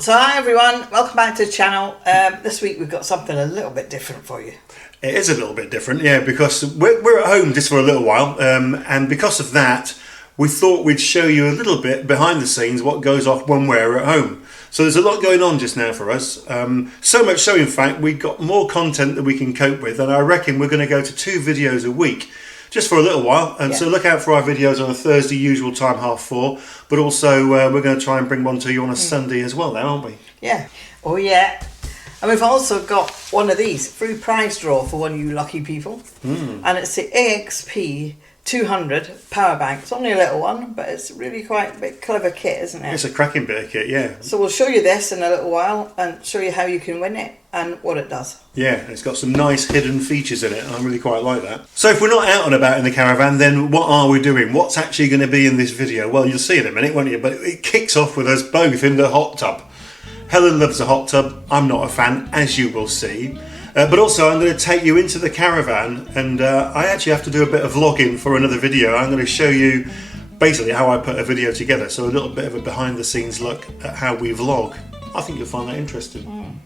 So hi everyone, welcome back to the channel. This week we've got something a little bit different for you. It is a little bit different, yeah, because we're at home just for a little while, and because of that, we thought we'd show you a little bit behind the scenes what goes off when we're at home. So there's a lot going on just now for us. So much so, in fact, we've got more content that we can cope with, and I reckon we're going to go to 2 videos a week. Just for a little while, and so look out for our videos on a Thursday, usual time 4:30. But also, we're going to try and bring one to you on a Sunday as well, now, aren't we? Yeah. Oh yeah. And we've also got one of these free prize draw for one of you lucky people, and it's the AXP 200 power bank. It's only a little one, but it's really quite a bit clever kit, isn't it? It's a cracking bit of kit, yeah. So we'll show you this in a little while and show you how you can win it and what it does. Yeah, it's got some nice hidden features in it. I really quite like that. So if we're not out and about in the caravan, then what are we doing? What's actually going to be in this video? Well, you'll see in a minute, won't you? But it kicks off with us both in the hot tub. Helen loves a hot tub. I'm not a fan, as you will see. But also I'm going to take you into the caravan, and I actually have to do a bit of vlogging for another video. I'm going to show you basically how I put a video together, so a little bit of a behind the scenes look at how we vlog. I think you'll find that interesting.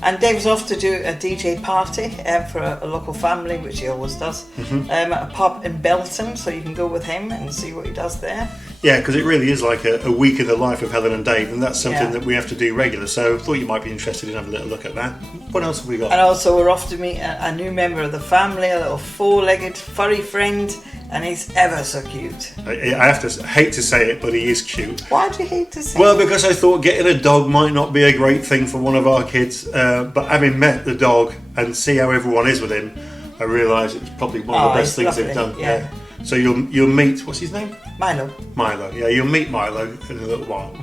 And Dave's off to do a DJ party for a local family, which he always does, at a pub in Belton, so you can go with him and see what he does there. Yeah, because it really is like a week in the life of Helen and Dave, and that's something that we have to do regular, so I thought you might be interested in having a little look at that. What else have we got? And also we're off to meet a new member of the family, a little 4-legged furry friend, and he's ever so cute. I hate to say it, but he is cute. Why do you hate to say it? Well, because I thought getting a dog might not be a great thing for one of our kids, but having met the dog and see how everyone is with him, I realised it was probably one of the best things they've done. Yeah. So you'll meet, what's his name? Milo. Milo, yeah, you'll meet Milo in a little while.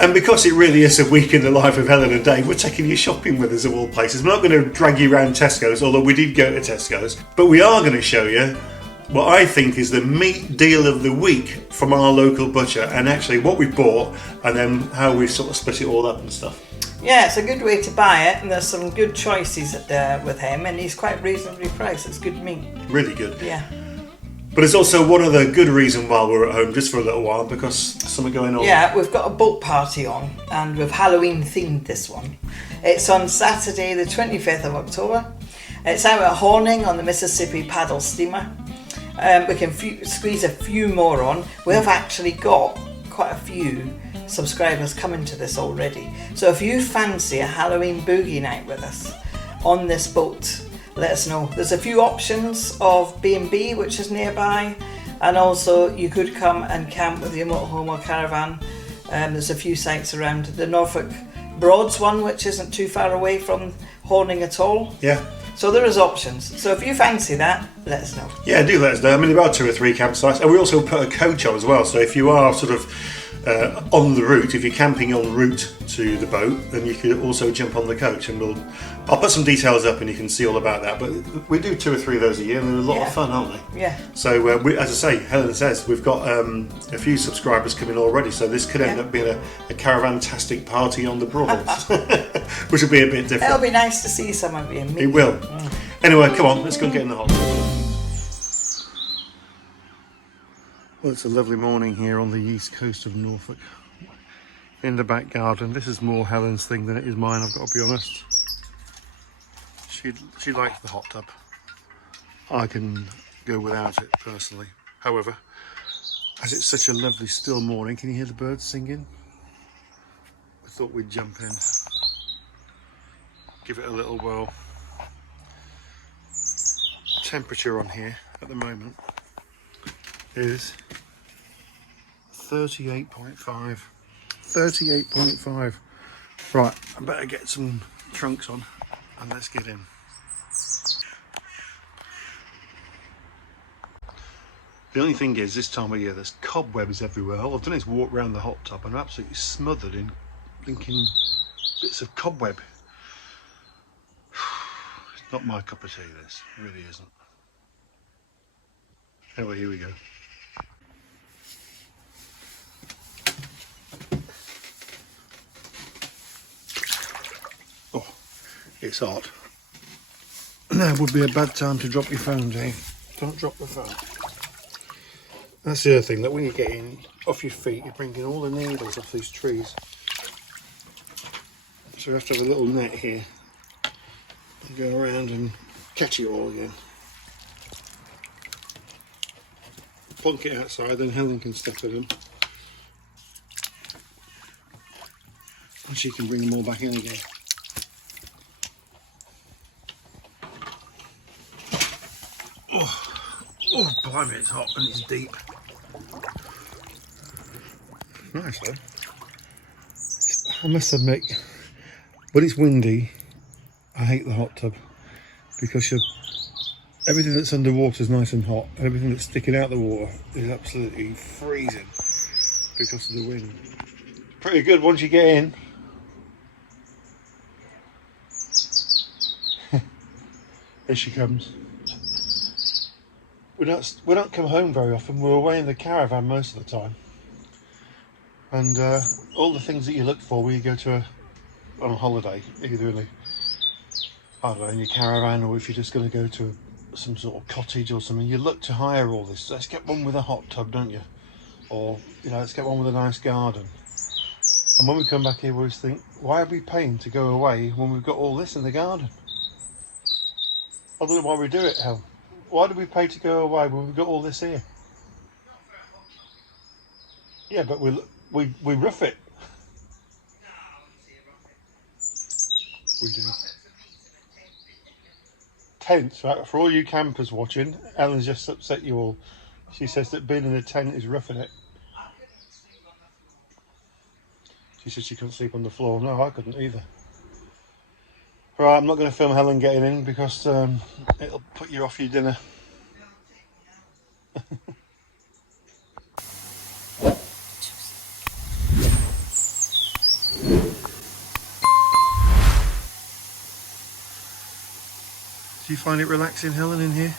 And because it really is a week in the life of Helen and Dave, we're taking you shopping with us of all places. We're not going to drag you around Tesco's, although we did go to Tesco's, but we are going to show you what I think is the meat deal of the week from our local butcher, and actually what we bought, and then how we sort of split it all up and stuff. Yeah, it's a good way to buy it, and there's some good choices with him, and he's quite reasonably priced. It's good meat. Really good. Yeah. But it's also one of the good reasons while we're at home, just for a little while, because there's something going on. Yeah, we've got a boat party on, and we've Halloween themed this one. It's on Saturday the 25th of October. It's out at Horning on the Mississippi paddle steamer. We can squeeze a few more on. We have actually got quite a few subscribers coming to this already. So if you fancy a Halloween boogie night with us on this boat, let us know. There's a few options of B&B which is nearby, and also you could come and camp with your motorhome or caravan. There's a few sites around. The Norfolk Broads one, which isn't too far away from Horning at all. Yeah. So there is options. So if you fancy that, let us know. Yeah, do let us know. I mean, there are 2 or 3 campsites, and we also put a coach on as well. So if you are sort of on the route, if you're camping en route to the boat, then you could also jump on the coach, and I'll put some details up and you can see all about that. But we do 2 or 3 of those a year, and they're a lot of fun, aren't they? Yeah. So as I say, Helen says, we've got a few subscribers coming already, so this could end up being a caravan-tastic party on the Broads, which will be a bit different. It'll be nice to see some of you. It will. Anyway, come on, let's go and get in the hot tub. Well, it's a lovely morning here on the east coast of Norfolk. In the back garden. This is more Helen's thing than it is mine, I've got to be honest. She likes the hot tub. I can go without it personally. However, as it's such a lovely still morning, can you hear the birds singing? I thought we'd jump in, give it a little whirl. Temperature on here at the moment is 38.5. 38.5. Right, I better get some trunks on and let's get in. The only thing is, this time of year there's cobwebs everywhere. All I've done is walk around the hot tub and I'm absolutely smothered in blinking bits of cobweb. It's not my cup of tea, this. It really isn't. Anyway, here we go. Oh, it's hot. Now would be a bad time to drop your phone, Dave. Don't drop the phone. That's the other thing, that when you get in off your feet, you're bringing all the needles off these trees. So we have to have a little net here and go around and catch it all again. Plonk it outside, then Helen can step in them. And she can bring them all back in again. Oh, blimey, it's hot and it's deep. Nice though. I must admit, when it's windy, I hate the hot tub because everything that's underwater is nice and hot, and everything that's sticking out the water is absolutely freezing because of the wind. Pretty good once you get in. Here she comes. We don't come home very often. We're away in the caravan most of the time, and all the things that you look for when you go to on a holiday, either in in your caravan, or if you're just going to go to some sort of cottage or something, you look to hire all this. Let's get one with a hot tub, don't you? Or let's get one with a nice garden. And when we come back here, we always think, why are we paying to go away when we've got all this in the garden? I don't know why we do it, Hel. Why do we pay to go away when we've got all this here? Yeah, but we rough it. We do. Tents, right? For all you campers watching, Ellen's just upset you all. She says that being in a tent is roughing it. She said she couldn't sleep on the floor. No, I couldn't either. Right, I'm not going to film Helen getting in because it'll put you off your dinner. Do you find it relaxing, Helen, in here?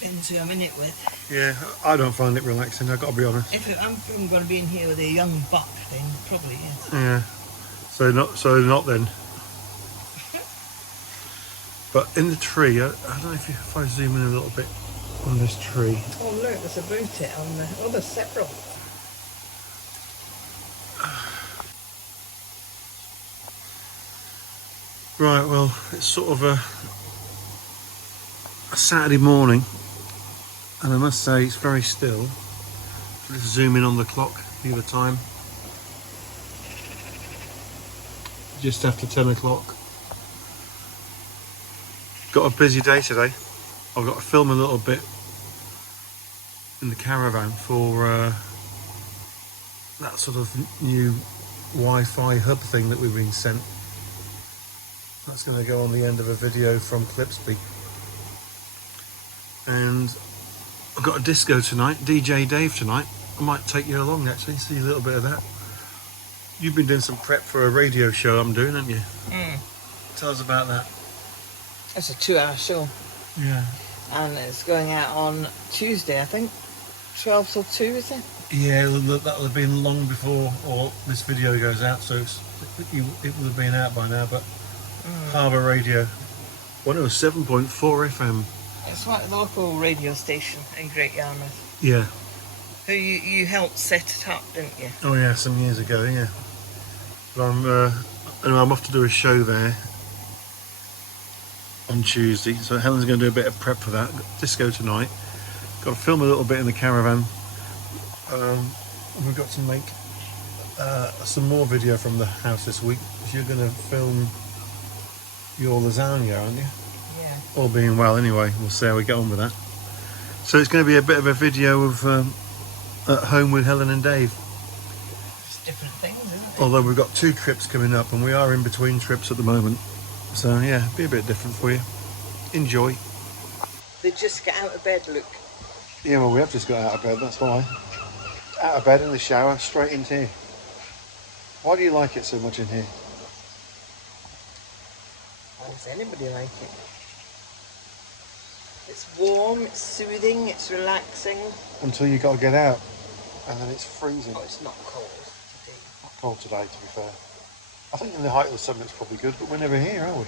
Depends who I'm in it with. Yeah, I don't find it relaxing, I've got to be honest. If I'm going to be in here with a young buck, then probably is. Yeah, so not then. But in the tree, I don't know if I zoom in a little bit on this tree. Oh look, there's a boot it on the other several. Right, well, it's sort of a Saturday morning, and I must say it's very still. Let's zoom in on the clock, the other time. Just after 10 o'clock. Got a busy day today. I've got to film a little bit in the caravan for that sort of new Wi-Fi hub thing that we've been sent. That's going to go on the end of a video from Clipsby. And I've got a disco tonight, DJ Dave tonight. I might take you along actually, see a little bit of that. You've been doing some prep for a radio show I'm doing, haven't you? Tell us about that. It's a 2-hour show. Yeah. And it's going out on Tuesday, I think. 12 till 2, is it? Yeah, that'll have been long before this video goes out, so it would have been out by now, but Harbour Radio, 107.4 FM. It's like the local radio station in Great Yarmouth. Yeah. Who you helped set it up, didn't you? Oh yeah, some years ago, yeah. But I'm off to do a show there on Tuesday, so Helen's going to do a bit of prep for that. Disco tonight. Got to film a little bit in the caravan. We've got to make some more video from the house this week. You're going to film your lasagna, aren't you? Yeah. All being well anyway, we'll see how we get on with that. So it's going to be a bit of a video of at home with Helen and Dave. It's different things, isn't it? Although we've got 2 trips coming up and we are in between trips at the moment. So yeah, be a bit different for you. Enjoy. They just get out of bed, look. Yeah, well we have just got out of bed, that's why. Out of bed, in the shower, straight into here. Why do you like it so much in here? Why does anybody like it? It's warm, it's soothing, it's relaxing. Until you got to get out, and then it's freezing. Oh, it's not cold today. Not cold today, to be fair. I think in the height of the summer it's probably good, but we're never here, are we?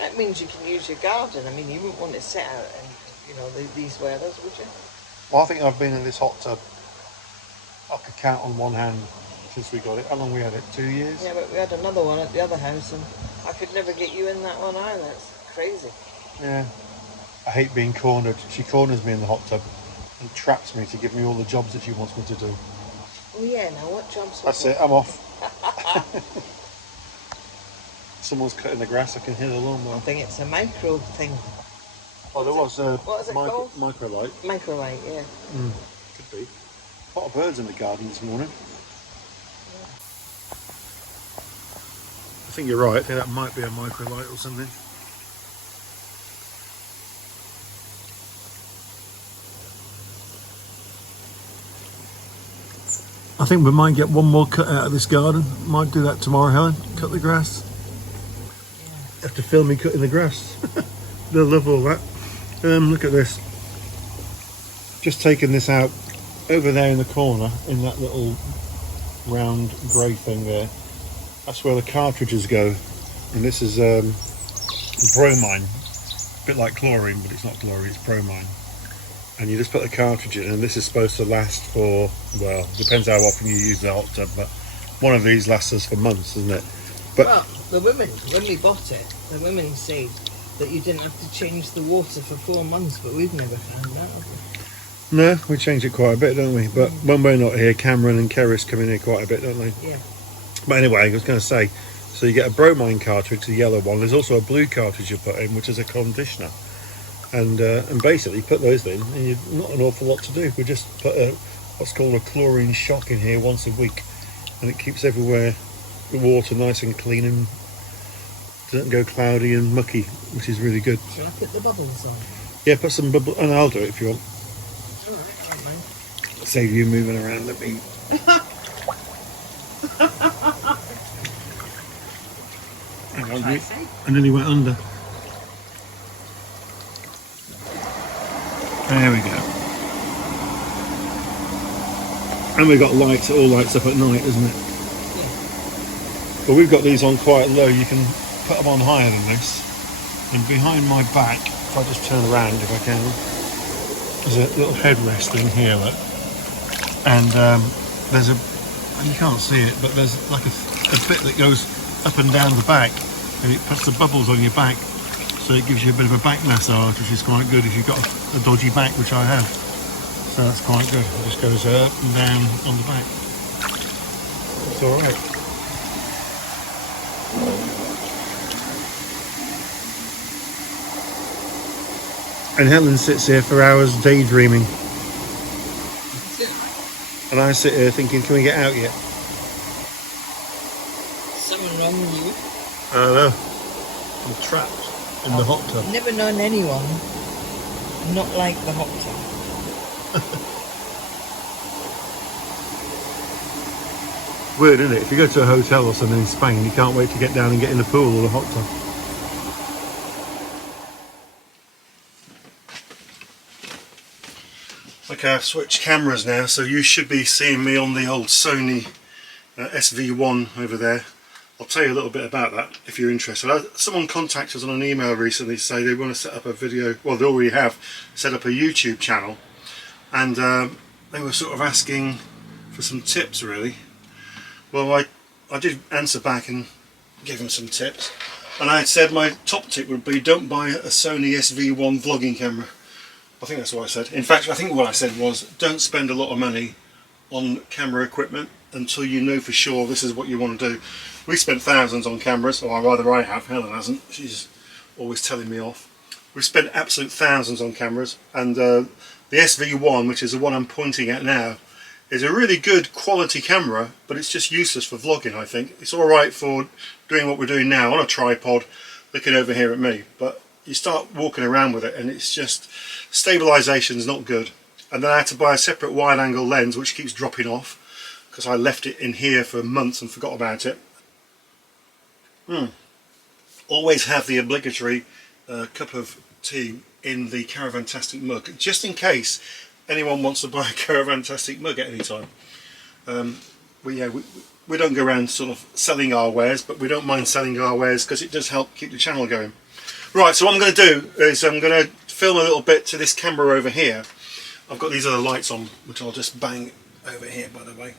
That means you can use your garden. I mean, you wouldn't want to sit out in, these weathers, would you? Well, I think I've been in this hot tub, I could count on one hand since we got it. How long we had it? 2 years? Yeah, but we had another one at the other house and I could never get you in that one either. It's crazy. Yeah. I hate being cornered. She corners me in the hot tub and traps me to give me all the jobs that she wants me to do. Oh yeah, now what jobs? That's it, I'm off. Someone's cutting the grass, I can hear the lawnmower. I think it's a micro thing. Oh, there was a what is it called? microlight. Microlight, yeah. Could be. A lot of birds in the garden this morning. Yeah. I think you're right, I think that might be a microlight or something. I think we might get one more cut out of this garden. Might do that tomorrow, Helen. Cut the grass. Yeah. Have to film me cutting the grass. They'll love all that. Look at this. Just taking this out over there in the corner, in that little round grey thing there. That's where the cartridges go. And this is bromine. A bit like chlorine, but it's not chlorine, it's bromine. And you just put the cartridge in, and this is supposed to last for, well, depends how often you use the hot tub, but one of these lasts us for months, isn't it? But well, the women, when we bought it, the women said that you didn't have to change the water for 4 months, but we've never found that, have we? No, we change it quite a bit, don't we? But when we're not here, Cameron and Keris come in here quite a bit, don't they? Yeah. But anyway, I was going to say, so you get a bromine cartridge, the yellow one. There's also a blue cartridge you put in, which is a conditioner. And basically you put those in, and you've not an awful lot to do. We just put what's called a chlorine shock in here once a week, and it keeps everywhere, the water nice and clean and doesn't go cloudy and mucky, which is really good. Shall I put the bubbles on? Yeah, put some bubble, and I'll do it if you want. Alright, I don't mind. Save you moving around a bit. Hang on, I nearly went under. There we go. And we've got lights, it all lights up at night, isn't it? Yeah. But we've got these on quite low, you can put them on higher than this. And behind my back, if I just turn around if I can, there's a little headrest thing here, look. And there's you can't see it, but there's like a bit that goes up and down the back, and it puts the bubbles on your back. So it gives you a bit of a back massage, which is quite good if you've got a dodgy back, which I have. So that's quite good. It just goes up and down on the back. It's alright. And Helen sits here for hours daydreaming. And I sit here thinking, can we get out yet? Something wrong with you? I don't know. I'm trapped in the hot tub. I've never known anyone not like the hot tub. Weird, isn't it? If you go to a hotel or something in Spain, you can't wait to get down and get in the pool or the hot tub. Okay, I've switched cameras now, so you should be seeing me on the old Sony SV1 over there. I'll tell you a little bit about that if you're interested. Someone contacted us on an email recently to say they want to set up a video, well they already have set up a YouTube channel, and they were sort of asking for some tips really. Well, I did answer back and give them some tips, and I had said my top tip would be don't buy a Sony SV1 vlogging camera. I think that's what I said. In fact, I think what I said was don't spend a lot of money on camera equipment until you know for sure this is what you want to do. We spent thousands on cameras, or rather I have, Helen hasn't, she's always telling me off. We've spent absolute thousands on cameras, and the SV1, which is the one I'm pointing at now, is a really good quality camera, but it's just useless for vlogging, I think. It's alright for doing what we're doing now on a tripod, looking over here at me, but you start walking around with it and it's just, stabilisation's not good. And then I had to buy a separate wide angle lens which keeps dropping off because I left it in here for months and forgot about it. Always have the obligatory cup of tea in the Caravantastic mug, just in case anyone wants to buy a Caravantastic mug at any time. We don't go around sort of selling our wares, but we don't mind selling our wares because it does help keep the channel going. Right, so what I'm going to do is I'm going to film a little bit to this camera over here. I've got these other lights on, which I'll just bang over here, by the way.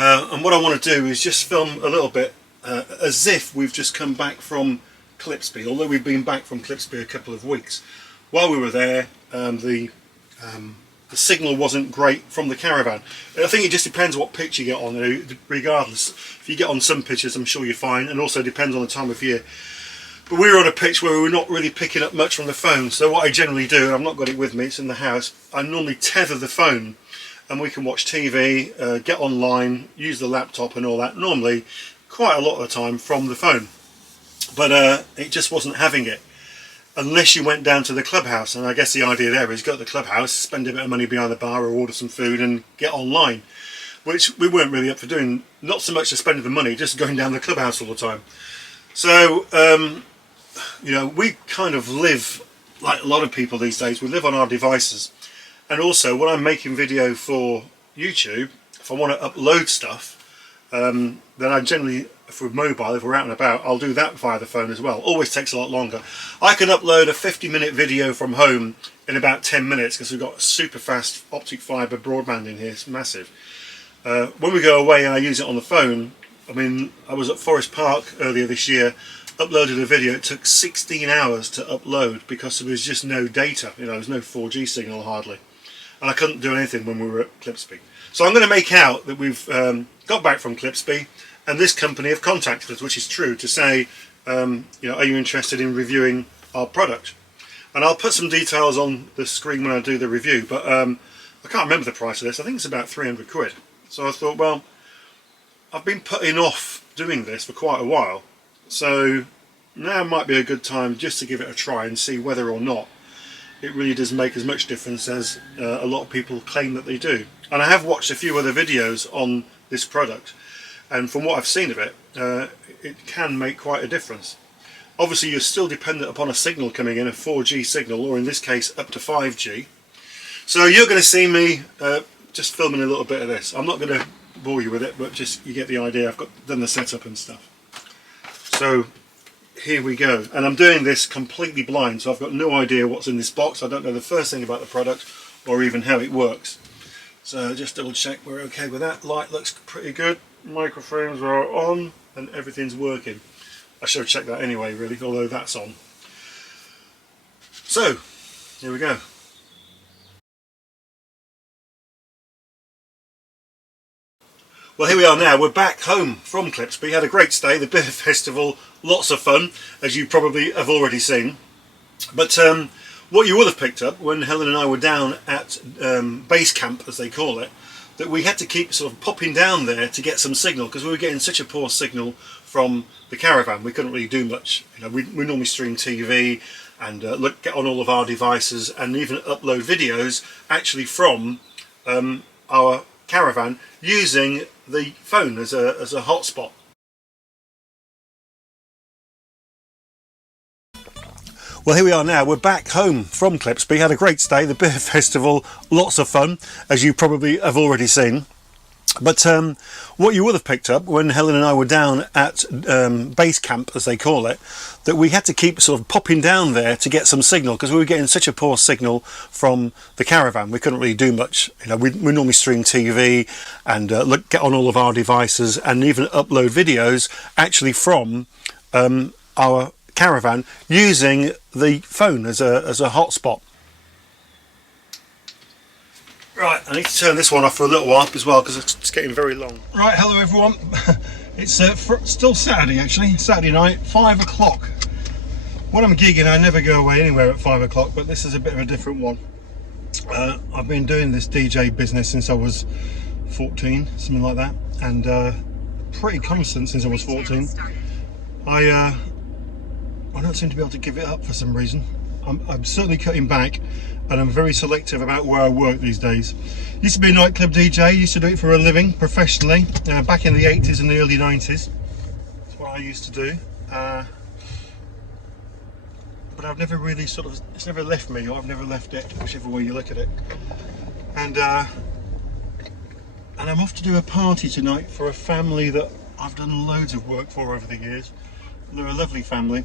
And what I want to do is just film a little bit as if we've just come back from Clipsby, although we've been back from Clipsby a couple of weeks. While we were there, the signal wasn't great from the caravan. And I think it just depends what pitch you get on, regardless. If you get on some pitches, I'm sure you're fine, and also depends on the time of year. But we were on a pitch where we were not really picking up much from the phone, so what I generally do, and I've not got it with me, it's in the house, I normally tether the phone and we can watch TV, get online, use the laptop and all that, normally quite a lot of the time from the phone. But it just wasn't having it, unless you went down to the clubhouse, and I guess the idea there is go to the clubhouse, spend a bit of money behind the bar or order some food and get online, which we weren't really up for doing, not so much to spending the money, just going down the clubhouse all the time. So, you know, we kind of live like a lot of people these days. We live on our devices, and also when I'm making video for YouTube, if I want to upload stuff, then I generally, if we're mobile, if we're out and about, I'll do that via the phone as well. Always takes a lot longer. I can upload a 50-minute video from home in about 10 minutes because we've got super fast optic fibre broadband in here. It's massive. When we go away and I use it on the phone, I mean, I was at Forest Park earlier this year, uploaded a video. It took 16 hours to upload because there was just no data. You know, there was no 4G signal hardly, and I couldn't do anything when we were at Clipsby. So I'm going to make out that we've got back from Clipsby, and this company have contacted us, which is true, to say, you know, are you interested in reviewing our product? And I'll put some details on the screen when I do the review, but I can't remember the price of this. I think it's about 300 quid. So I thought, well, I've been putting off doing this for quite a while, so now might be a good time just to give it a try and see whether or not it really does make as much difference as a lot of people claim that they do. And I have watched a few other videos on this product, and from what I've seen of it, it can make quite a difference. Obviously you're still dependent upon a signal coming in, a 4G signal, or in this case up to 5G. So you're going to see me just filming a little bit of this. I'm not going to bore you with it, but just you get the idea. I've done the setup and stuff. So here we go, and I'm doing this completely blind, so I've got no idea what's in this box. I don't know the first thing about the product or even how it works. So just double check we're okay with that. Light looks pretty good, microphones are on and everything's working. I should have checked that anyway really, although that's on. So here we go. Well, here we are now. We're back home from Clipsby. Had a great stay, the beer festival, lots of fun, as you probably have already seen. But what you will have picked up when Helen and I were down at base camp, as they call it, that we had to keep sort of popping down there to get some signal because we were getting such a poor signal from the caravan. We couldn't really do much. You know, we normally stream TV and get on all of our devices and even upload videos actually from our caravan using the phone as a hotspot. Well, here we are now. We're back home from Clipsby. Had a great stay, the beer festival, lots of fun, as you probably have already seen. But what you will have picked up when Helen and I were down at base camp, as they call it, that we had to keep sort of popping down there to get some signal because we were getting such a poor signal from the caravan. We couldn't really do much. You know, we normally stream TV and get on all of our devices and even upload videos actually from our caravan using the phone as a hotspot. Right, I need to turn this one off for a little while as well because it's getting very long. Right, hello everyone. It's still Saturday actually, Saturday night, 5 o'clock. When I'm gigging I never go away anywhere at 5 o'clock, but this is a bit of a different one. I've been doing this DJ business since I was 14, something like that, and pretty constant since I was 14. I don't seem to be able to give it up for some reason. I'm certainly cutting back, and I'm very selective about where I work these days. Used to be a nightclub DJ, used to do it for a living professionally back in the 80s and the early 90s. That's what I used to do. But I've never really it's never left me, or I've never left it, whichever way you look at it. And I'm off to do a party tonight for a family that I've done loads of work for over the years. They're a lovely family.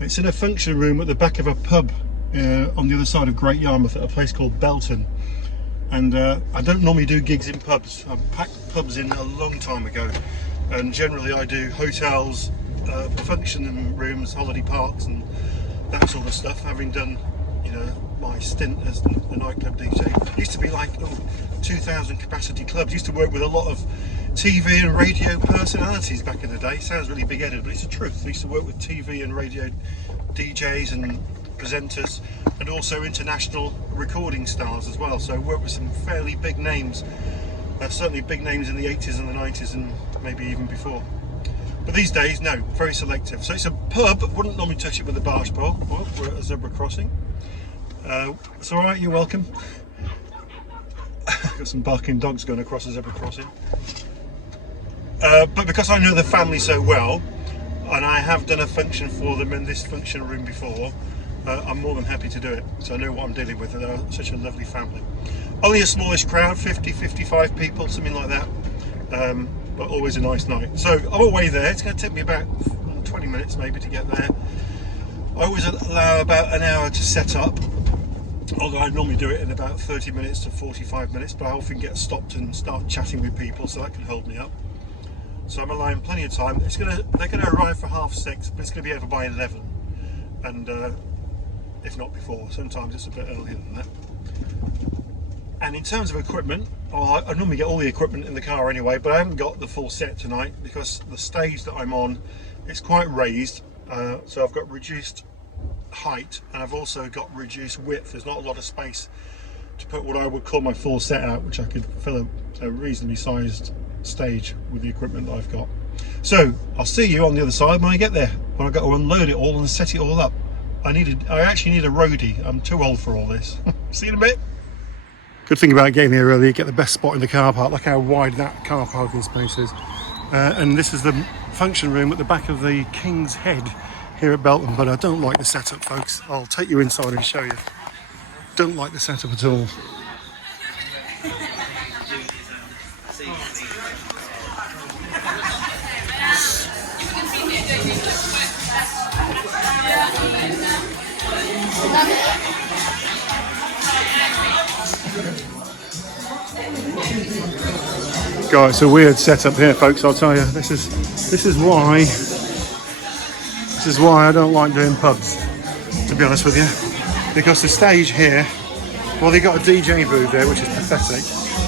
It's in a function room at the back of a pub on the other side of Great Yarmouth at a place called Belton. and I don't normally do gigs in pubs. I've packed pubs in a long time ago, and generally I do hotels, function rooms, holiday parks and that sort of stuff, having done, you know, my stint as the nightclub DJ. Used to be like 2,000 capacity clubs. Used to work with a lot of TV and radio personalities back in the day. Sounds really big-headed, but it's the truth. I used to work with TV and radio DJs and presenters, and also international recording stars as well. So I worked with some fairly big names, certainly big names in the 80s and the 90s and maybe even before. But these days, no, very selective. So it's a pub, wouldn't normally touch it with a barge pole. Oh, we're at a zebra crossing. It's all right, you're welcome. Got some barking dogs going across the zebra crossing. But because I know the family so well, and I have done a function for them in this function room before, I'm more than happy to do it. So I know what I'm dealing with. They're such a lovely family. Only a smallish crowd, 50, 55 people, something like that. But always a nice night. So I'm away there. It's going to take me about 20 minutes maybe to get there. I always allow about an hour to set up, although I normally do it in about 30 minutes to 45 minutes, but I often get stopped and start chatting with people, so that can hold me up. So I'm allowing plenty of time. They're going to arrive for 6:30, but it's going to be over by 11, and if not before. Sometimes it's a bit earlier than that. And in terms of equipment, I normally get all the equipment in the car anyway, but I haven't got the full set tonight because the stage that I'm on is quite raised, so I've got reduced height and I've also got reduced width. There's not a lot of space to put what I would call my full set out, which I could fill a reasonably sized stage with the equipment that I've got. So I'll see you on the other side when I get there, when I've got to unload it all and set it all up. I actually need a roadie. I'm too old for all this. See you in a bit. Good thing about getting here early, you get the best spot in the car park. Look how wide that car parking space is. And this is the function room at the back of the King's Head here at Belton, but I don't like the setup, folks. I'll take you inside and show you. Don't like the setup at all. Guys, it's a weird setup here, folks. I'll tell you. This is why I don't like doing pubs, to be honest with you, because the stage here, well, they got a DJ booth there, which is pathetic.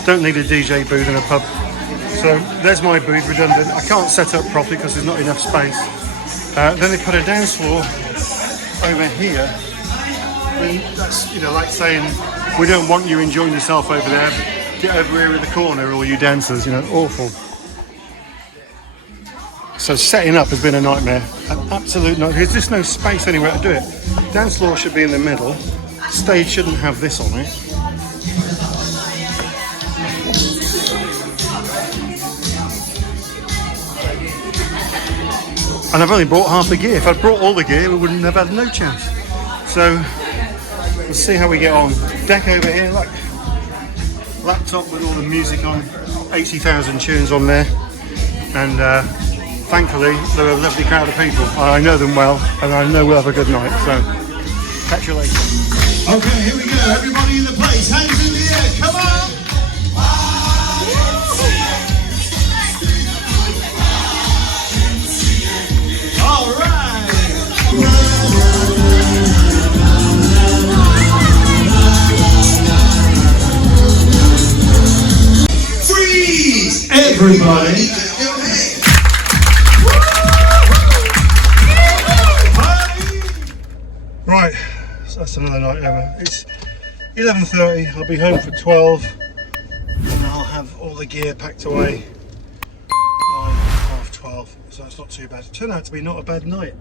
Don't need a DJ booth in a pub. So there's my booth, redundant. I can't set up properly because there's not enough space. Then they put a dance floor over here. And that's, you know, like saying, we don't want you enjoying yourself over there. Get over here in the corner, all you dancers, you know, awful. So setting up has been a nightmare, an absolute nightmare. There's just no space anywhere to do it. Dance floor should be in the middle. Stage shouldn't have this on it. And I've only brought half the gear. If I'd brought all the gear, we wouldn't have had no chance. So let's see how we get on. Deck over here, look. Laptop with all the music on, 80,000 tunes on there, and thankfully they're a lovely crowd of people. I know them well, and I know we'll have a good night, so catch you later. Okay, here we go, everybody in the place, hands in the air, come on! All right! Everybody. Right, so that's another night over. It's 11:30, I'll be home for 12 and I'll have all the gear packed away by 12, so it's not too bad. It turned out to be not a bad night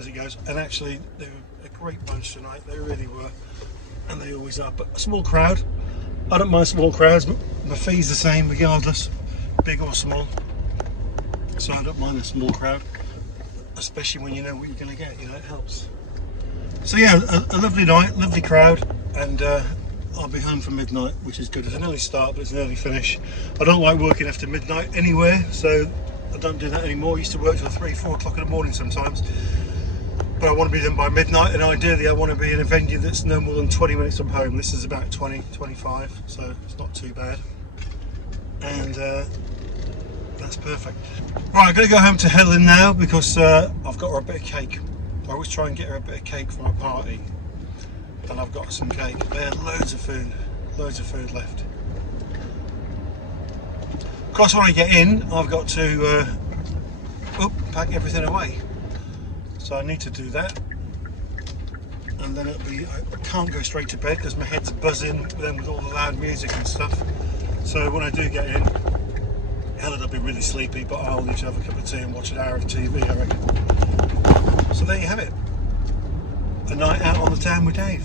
as it goes, and actually they were a great bunch tonight, they really were, and they always are. But a small crowd, I don't mind small crowds, but my fee's the same regardless, big or small, so I don't mind a small crowd, especially when you know what you're going to get, you know, it helps. So yeah, a lovely night, lovely crowd, and I'll be home for midnight, which is good. It's an early start, but it's an early finish. I don't like working after midnight anywhere, so I don't do that anymore. I used to work till 3, 4 o'clock in the morning sometimes, but I want to be done by midnight, and ideally I want to be in a venue that's no more than 20 minutes from home. This is about 20, 25, so it's not too bad. And that's perfect. Right, I'm going to go home to Helen now because I've got her a bit of cake. I always try and get her a bit of cake for my party. And I've got some cake. There's loads of food left. Of course, when I get in, I've got to pack everything away. So I need to do that. And then it'll be, I can't go straight to bed because my head's buzzing then with all the loud music and stuff. So when I do get in, Helen will be really sleepy, but I'll need to have a cup of tea and watch an hour of TV, I reckon. So there you have it. A night out on the town with Dave.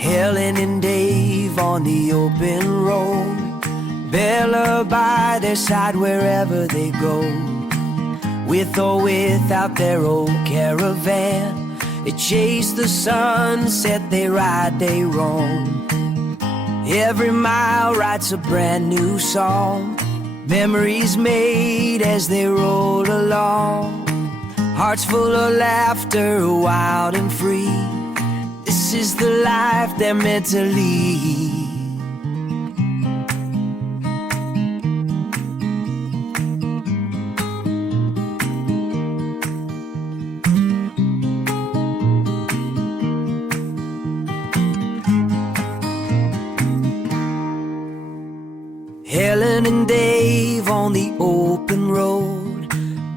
Helen and Dave on the open road, Bella by their side wherever they go. With or without their old caravan, they chase the sunset, they ride, they roam. Every mile writes a brand new song, memories made as they roll along. Hearts full of laughter, wild and free. This is the life they're meant to lead. Helen and Dave on the open road,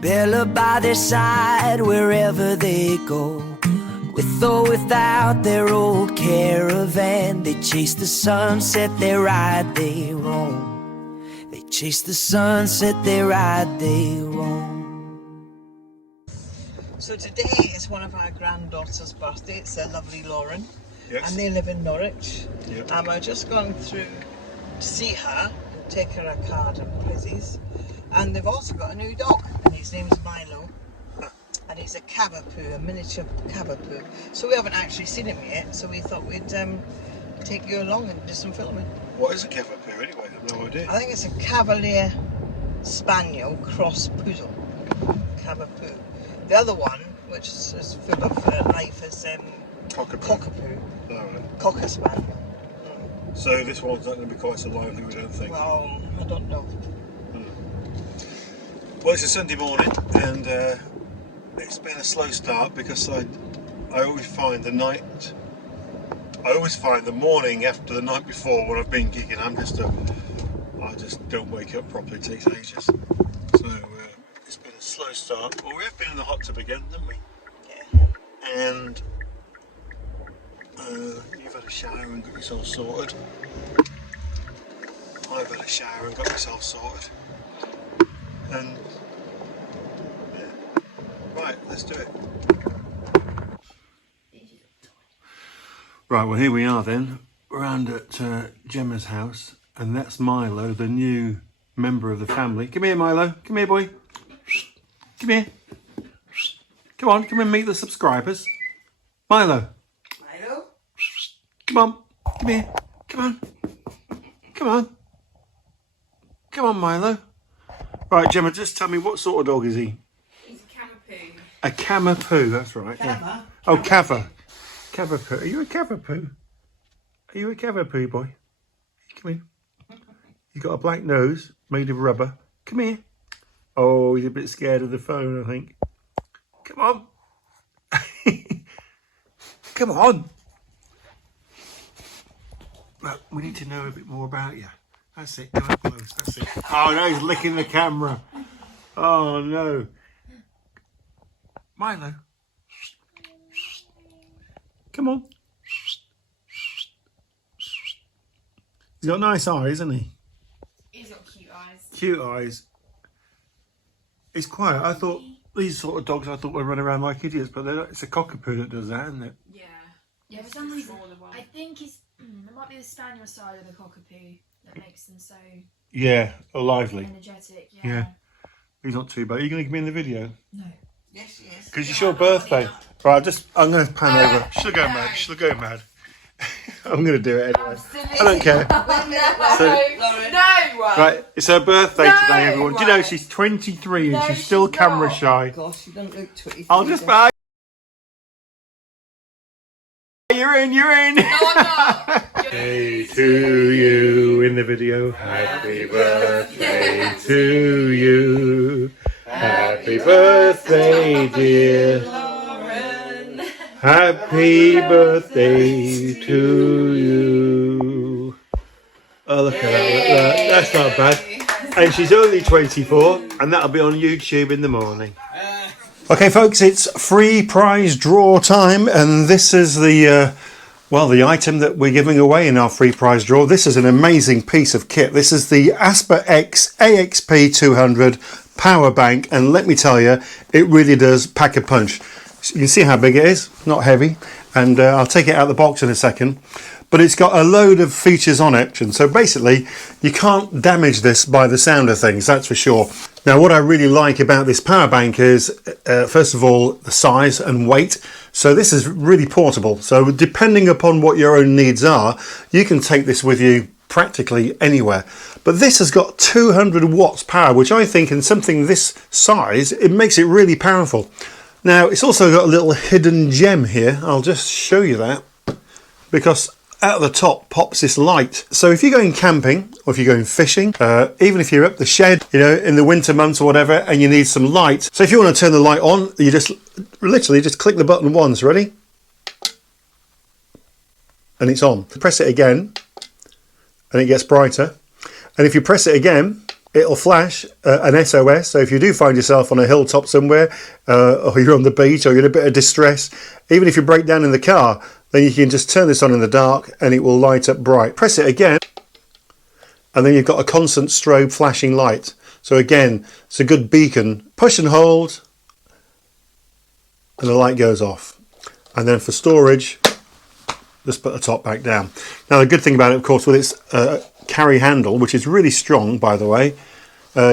Bella by their side wherever they go. With or without their old caravan, they chase the sunset, they ride, they roam. They chase the sunset, they ride, they roam. So today is one of our granddaughter's birthday. It's their lovely Lauren. Yes. And they live in Norwich. Yep. And I've just gone through to see her, take her a card and prezzies. And they've also got a new dog, and his name's Milo. And he's a cavapoo, a miniature cavapoo. So we haven't actually seen him yet, so we thought we'd take you along and do some filming. What is a cavapoo anyway? I have no idea. I think it's a Cavalier Spaniel cross poodle. Cavapoo. The other one, which is full of life, is Cockapoo. Oh, right. Cocker Spaniel. So this one's not going to be quite so lively, we don't think. Well, I don't know. Well, it's a Sunday morning, and it's been a slow start because I always find the morning after the night before when I've been gigging, I just don't wake up properly. It takes ages. So it's been a slow start. Well, we have been in the hot tub again, haven't we? Yeah. And you've had a shower and got yourself sorted. I've had a shower and got myself sorted. And yeah. Right, let's do it. Right, well here we are then, around at Gemma's house, and that's Milo, the new member of the family. Come here, Milo. Come here, boy. Come here. Come on, come and meet the subscribers. Milo. Milo? Come on. Come here. Come on. Come on. Come on, Milo. Right, Gemma, just tell me, what sort of dog is he? He's a Camapoo. A Camapoo, that's right. Yeah. Oh, Cava. Cavapoo. Are you a Cavapoo? Are you a Cavapoo, boy? Come here. He's got a black nose made of rubber. Come here. Oh, he's a bit scared of the phone, I think. Come on. Come on. Well, we need to know a bit more about you. That's it. Come up close. That's it. Oh, no, he's licking the camera. Oh, no. Milo. Come on. He's got nice eyes, hasn't he? He's got cute eyes. Cute eyes. He's quiet. I thought these sort of dogs would run around like idiots, but it's a cockapoo that does that, isn't it? Yeah. Yeah, for some reason, Smaller one. I think it might be the spaniel side of the cockapoo that makes them so Yeah, lively. energetic. Yeah. Yeah. He's not too bad. Are you going to give me in the video? No. Yes, yes. Because it's your birthday. Right, I'm going to pan over. She'll go mad. She'll go mad. I'm going to do it anyway. I don't care. No! Right, it's her birthday No today, everyone. Do you know way. she's 23 and No, she's still she's camera not. shy? Gosh, you don't look 23. I'll just buy. You're in. No, I'm not. Birthday to you in the video. Happy birthday to you. Happy birthday, dear. Happy birthday to you. Oh, look at that. That's not bad. And she's only 24, and that'll be on YouTube in the morning. Okay, folks, it's free prize draw time, and this is the the item that we're giving away in our free prize draw. This is an amazing piece of kit. This is the Asper X AXP 200 power bank, and let me tell you, it really does pack a punch. You can see how big it is, not heavy, and I'll take it out of the box in a second. But it's got a load of features on it, and so basically you can't damage this by the sound of things, that's for sure. Now what I really like about this power bank is, first of all, the size and weight. So this is really portable, so depending upon what your own needs are, you can take this with you practically anywhere. But this has got 200 watts power, which I think in something this size, it makes it really powerful. Now it's also got a little hidden gem here. I'll just show you that, because out of the top pops this light. So if you're going camping or if you're going fishing, even if you're up the shed, you know, in the winter months or whatever, and you need some light. So if you want to turn the light on, you just literally just click the button once. Ready? And it's on. Press it again and it gets brighter. And if you press it again, it'll flash an SOS. So if you do find yourself on a hilltop somewhere, or you're on the beach, or you're in a bit of distress, even if you break down in the car, then you can just turn this on in the dark and it will light up bright. Press it again and then you've got a constant strobe flashing light. So again, it's a good beacon. Push and hold and the light goes off. And then for storage, just put the top back down. Now the good thing about it, of course, with its carry handle, which is really strong, by the way,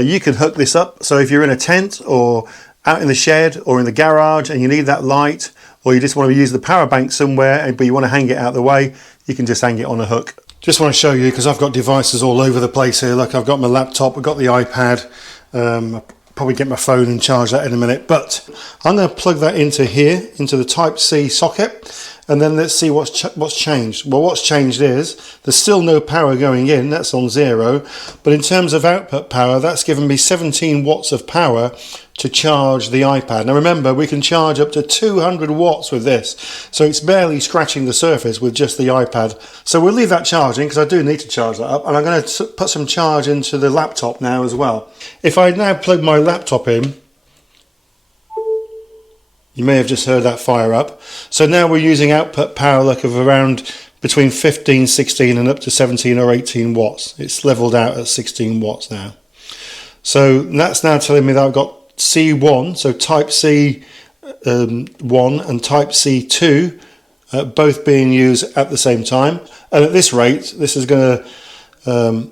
you can hook this up. So if you're in a tent or out in the shed or in the garage and you need that light, or you just want to use the power bank somewhere but you want to hang it out of the way, you can just hang it on a hook. Just want to show you, because I've got devices all over the place here. Look, I've got my laptop, I've got the iPad, I'll probably get my phone and charge that in a minute, but I'm going to plug that into here, into the Type-C socket, and then let's see what's changed. Well, what's changed is there's still no power going in, that's on 0, but in terms of output power, that's given me 17 watts of power to charge the iPad. Now remember, we can charge up to 200 watts with this, so it's barely scratching the surface with just the iPad. So we'll leave that charging, because I do need to charge that up, and I'm going to put some charge into the laptop now as well. If I now plug my laptop in, you may have just heard that fire up. So now we're using output power like of around between 15, 16 and up to 17 or 18 watts. It's leveled out at 16 watts now. So that's now telling me that I've got C1, so Type-C 1 and Type-C 2 both being used at the same time. And at this rate, this is going to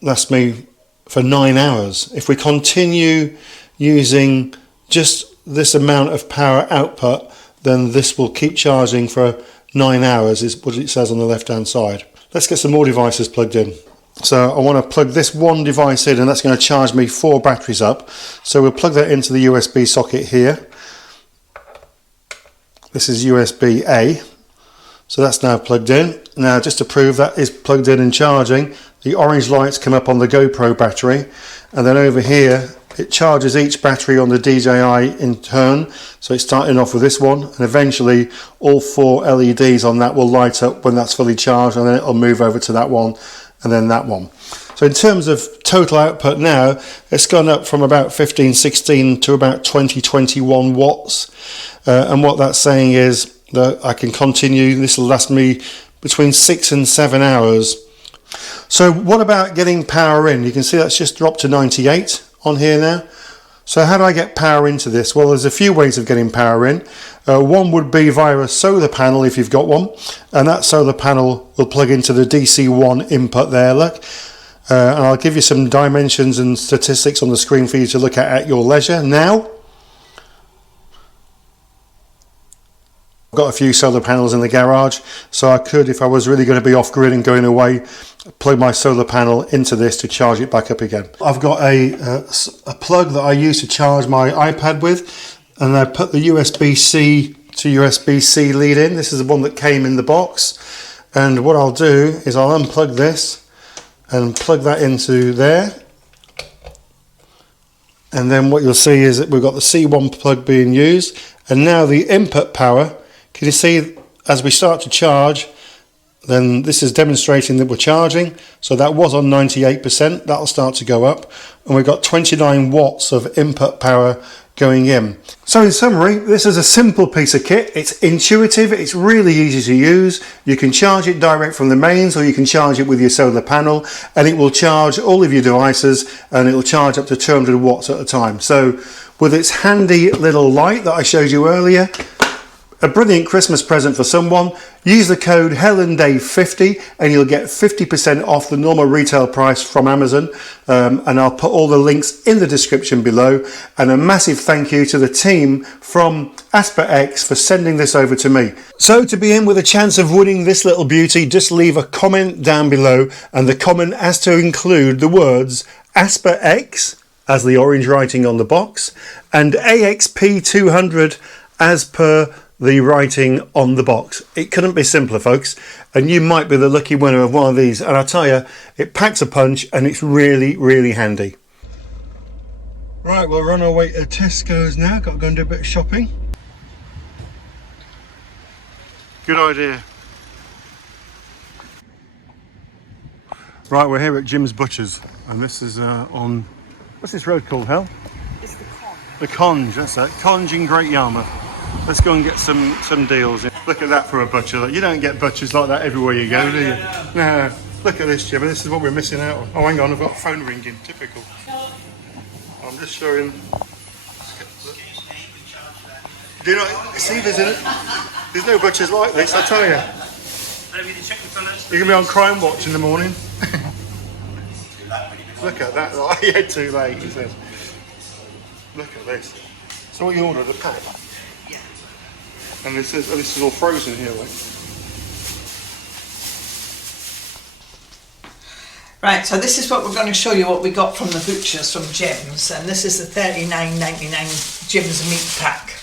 last me for 9 hours. If we continue using just this amount of power output, then this will keep charging for 9 hours, is what it says on the left hand side. Let's get some more devices plugged in. So I want to plug this one device in, and that's going to charge me 4 batteries up. So we'll plug that into the USB socket here. This is USB A. So that's now plugged in. Now just to prove that is plugged in and charging, the orange lights come up on the GoPro battery, and then over here it charges each battery on the DJI in turn. So it's starting off with this one, and eventually all 4 LEDs on that will light up when that's fully charged, and then it'll move over to that one and then that one. So in terms of total output now, it's gone up from about 15, 16 to about 20, 21 watts. And what that's saying is that I can continue, this will last me between 6 and 7 hours. So what about getting power in? You can see that's just dropped to 98 on here now. So how do I get power into this? Well, there's a few ways of getting power in. One would be via a solar panel if you've got one, and that solar panel will plug into the DC1 input there, look. And I'll give you some dimensions and statistics on the screen for you to look at your leisure now. Got a few solar panels in the garage, so I could, if I was really going to be off grid and going away, plug my solar panel into this to charge it back up again. I've got a plug that I use to charge my iPad with, and I put the USB-C to USB-C lead in. This is the one that came in the box, and what I'll do is I'll unplug this and plug that into there, and then what you'll see is that we've got the C1 plug being used, and now the input power. Can you see as we start to charge, then this is demonstrating that we're charging. So that was on 98%, that'll start to go up, and we've got 29 watts of input power going in. So in summary, this is a simple piece of kit. It's intuitive, it's really easy to use. You can charge it direct from the mains, or you can charge it with your solar panel, and it will charge all of your devices, and it will charge up to 200 watts at a time. So with its handy little light that I showed you earlier, a brilliant Christmas present for someone. Use the code HelenDave50 and you'll get 50% off the normal retail price from Amazon, and I'll put all the links in the description below. And a massive thank you to the team from AsperX for sending this over to me. So to be in with a chance of winning this little beauty, just leave a comment down below, and the comment has to include the words AsperX, as the orange writing on the box, and AXP200 as per the writing on the box. It couldn't be simpler, folks, and you might be the lucky winner of one of these. And I tell you, it packs a punch and it's really, really handy. Right, we'll run our way to Tesco's now. Got to go and do a bit of shopping. Good idea. Right, we're here at Jim's Butchers, and this is on, what's this road called, Hel? It's the con. The Conge, that's it. Conge in Great Yarmouth. Let's go and get some deals in. Look at that for a butcher. You don't get butchers like that everywhere you go, do you? No. Look at this, Jim. This is what we're missing out on. Oh, hang on, I've got a phone ringing. Typical. I'm just showing. Do you not see there's no butchers like this, I tell you. You're gonna be on Crime Watch in the morning. Look at that. Oh, yeah, too late, he says. Look at this. So what you ordered, a pack? Yeah. And this is all frozen here, like. Right, so this is what we're going to show you what we got from the butchers from Jim's, and this is the $39.99 Jim's meat pack.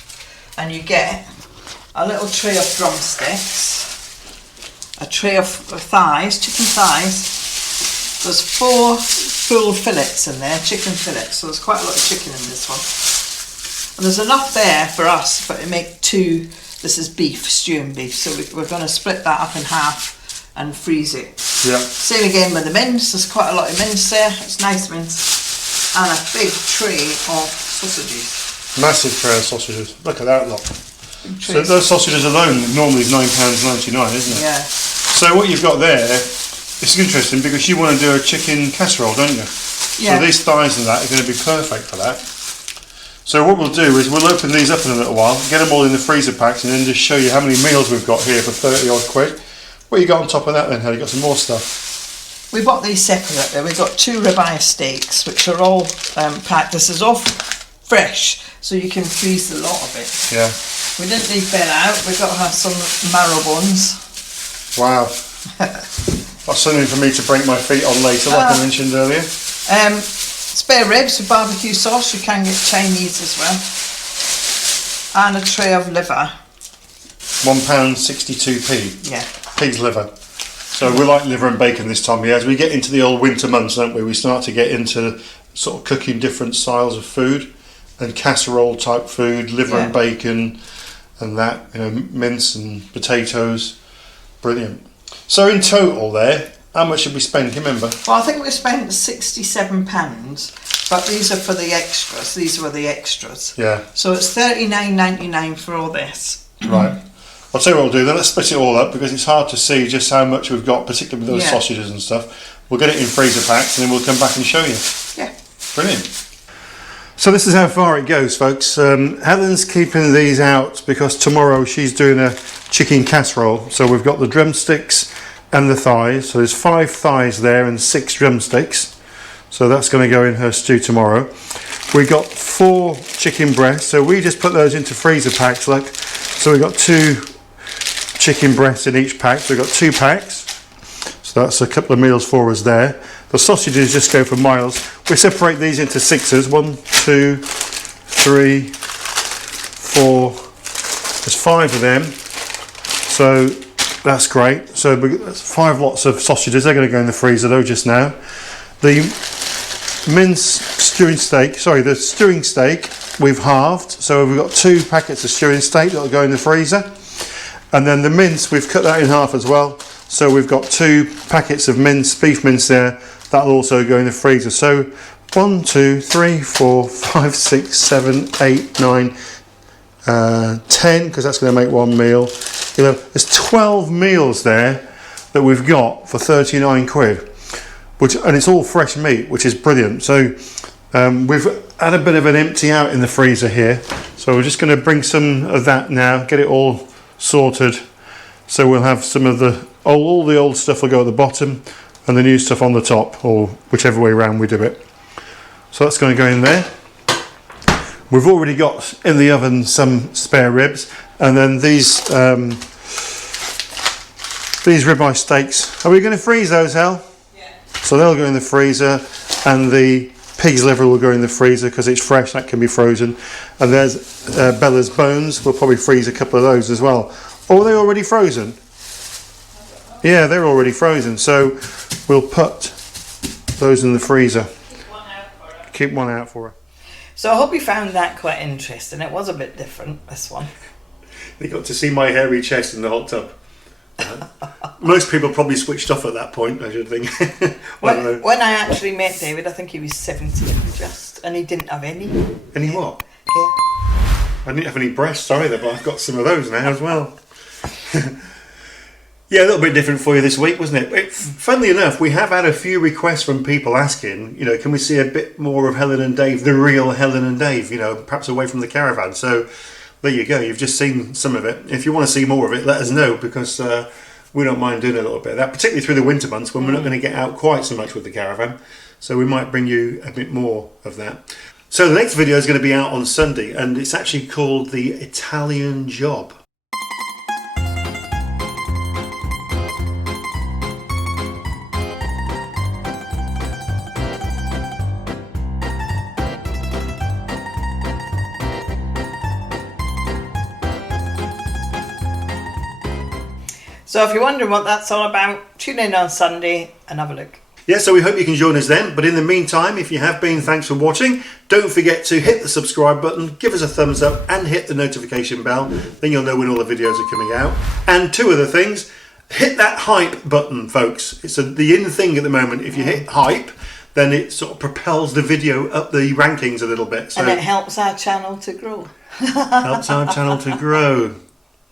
And you get a little tray of drumsticks, a tray of thighs, chicken thighs. There's 4 full fillets in there, chicken fillets, so there's quite a lot of chicken in this one. And there's enough there for us, but to make 2, this is beef, stewing beef, so we're going to split that up in half and freeze it. Yeah. Same again with the mince, there's quite a lot of mince there, it's nice mince. And a big tray of sausages. Massive tray of sausages. Look at that lot. So those sausages alone normally is £9.99, isn't it? Yeah. So what you've got there, it's interesting because you want to do a chicken casserole, don't you? Yeah. So these thighs and that are going to be perfect for that. So what we'll do is we'll open these up in a little while, get them all in the freezer packs, and then just show you how many meals we've got here for 30 odd quid. What you got on top of that then, Helen? You got some more stuff? We bought these separately. We've got 2 ribeye steaks, which are all packed. This is all fresh, so you can freeze a lot of it. Yeah. We didn't leave Ben out. We've got to have some marrow buns. Wow. That's something for me to break my feet on later, like I mentioned earlier. Spare ribs with barbecue sauce. You can get Chinese as well. And a tray of liver. £1.62p. Yeah. Pig's liver. So we like liver and bacon this time of year. As we get into the old winter months, don't we? We start to get into sort of cooking different styles of food and casserole type food, liver and bacon and that, you know, mince and potatoes. Brilliant. So in total there, how much did we spend? Can you remember? Well, I think we spent £67, but these are for the extras. These were the extras. Yeah. So it's $39.99 for all this. Right. I'll tell you what we'll do then. Let's split it all up because it's hard to see just how much we've got, particularly with those sausages and stuff. We'll get it in freezer packs and then we'll come back and show you. Yeah. Brilliant. So this is how far it goes, folks. Helen's keeping these out because tomorrow she's doing a chicken casserole. So we've got the drumsticks and the thighs. So there's 5 thighs there and 6 drumsticks. So that's going to go in her stew tomorrow. We got 4 chicken breasts. So we just put those into freezer packs, like. So we've got 2 chicken breasts in each pack. So we've got 2 packs. So that's a couple of meals for us there. The sausages just go for miles. We separate these into 6s. 1, 2, 3, 4. There's 5 of them. So that's great. So that's 5 lots of sausages. They're going to go in the freezer though just now. The the stewing steak we've halved. So we've got 2 packets of stewing steak that'll go in the freezer. And then the mince, we've cut that in half as well. So we've got 2 packets of mince, beef mince there. That'll also go in the freezer. So 1, 2, 3, 4, 5, 6, 7, 8, 9, 10, because that's going to make 1 meal. There's 12 meals there that we've got for 39 quid. And it's all fresh meat, which is brilliant. So we've had a bit of an empty out in the freezer here. So we're just going to bring some of that now, get it all sorted. So we'll have some of all the old stuff will go at the bottom and the new stuff on the top, or whichever way around we do it. So that's going to go in there. We've already got in the oven some spare ribs, and then these ribeye steaks. Are we going to freeze those, Hal? Yeah. So they'll go in the freezer, and the pig's liver will go in the freezer because it's fresh, that can be frozen. And there's Bella's bones. We'll probably freeze a couple of those as well. Or are they already frozen? Yeah, they're already frozen. So we'll put those in the freezer. Keep one out for her. So I hope you found that quite interesting. It was a bit different, this one. They got to see my hairy chest in the hot tub. Most people probably switched off at that point, I should think. When I actually met David, I think he was 17 just, and he didn't have any. Any what? Yeah. I didn't have any breasts either, but I've got some of those now as well. Yeah, a little bit different for you this week, wasn't it? Funnily enough, we have had a few requests from people asking, can we see a bit more of Helen and Dave, the real Helen and Dave, perhaps away from the caravan. So there you go, you've just seen some of it. If you want to see more of it, let us know, because we don't mind doing a little bit of that, particularly through the winter months when we're not going to get out quite so much with the caravan. So we might bring you a bit more of that. So the next video is going to be out on Sunday, and it's actually called The Italian Job. So if you're wondering what that's all about, tune in on Sunday and have a look. Yeah, so we hope you can join us then. But in the meantime, if you have been, thanks for watching. Don't forget to hit the subscribe button, give us a thumbs up, and hit the notification bell. Then you'll know when all the videos are coming out. And 2 other things, hit that hype button, folks. It's the in thing at the moment. If you hit hype, then it sort of propels the video up the rankings a little bit. So and it helps our channel to grow. Helps our channel to grow.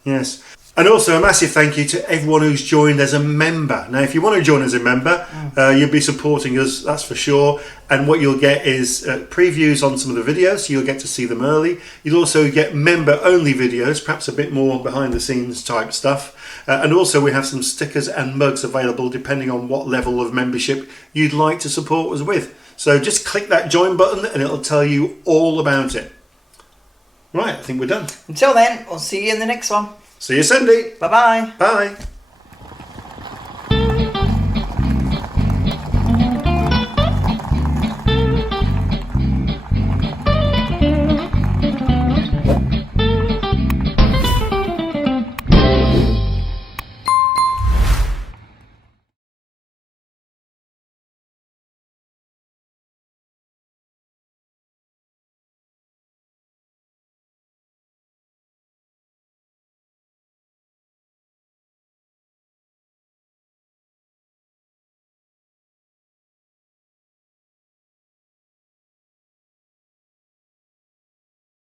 Yes. And also a massive thank you to everyone who's joined as a member. Now, if you want to join as a member, you'll be supporting us, that's for sure. And what you'll get is previews on some of the videos, so you'll get to see them early. You'll also get member-only videos, perhaps a bit more behind-the-scenes type stuff. And also we have some stickers and mugs available depending on what level of membership you'd like to support us with. So just click that join button and it'll tell you all about it. Right, I think we're done. Until then, we'll see you in the next one. See you Sunday. Bye-bye. Bye.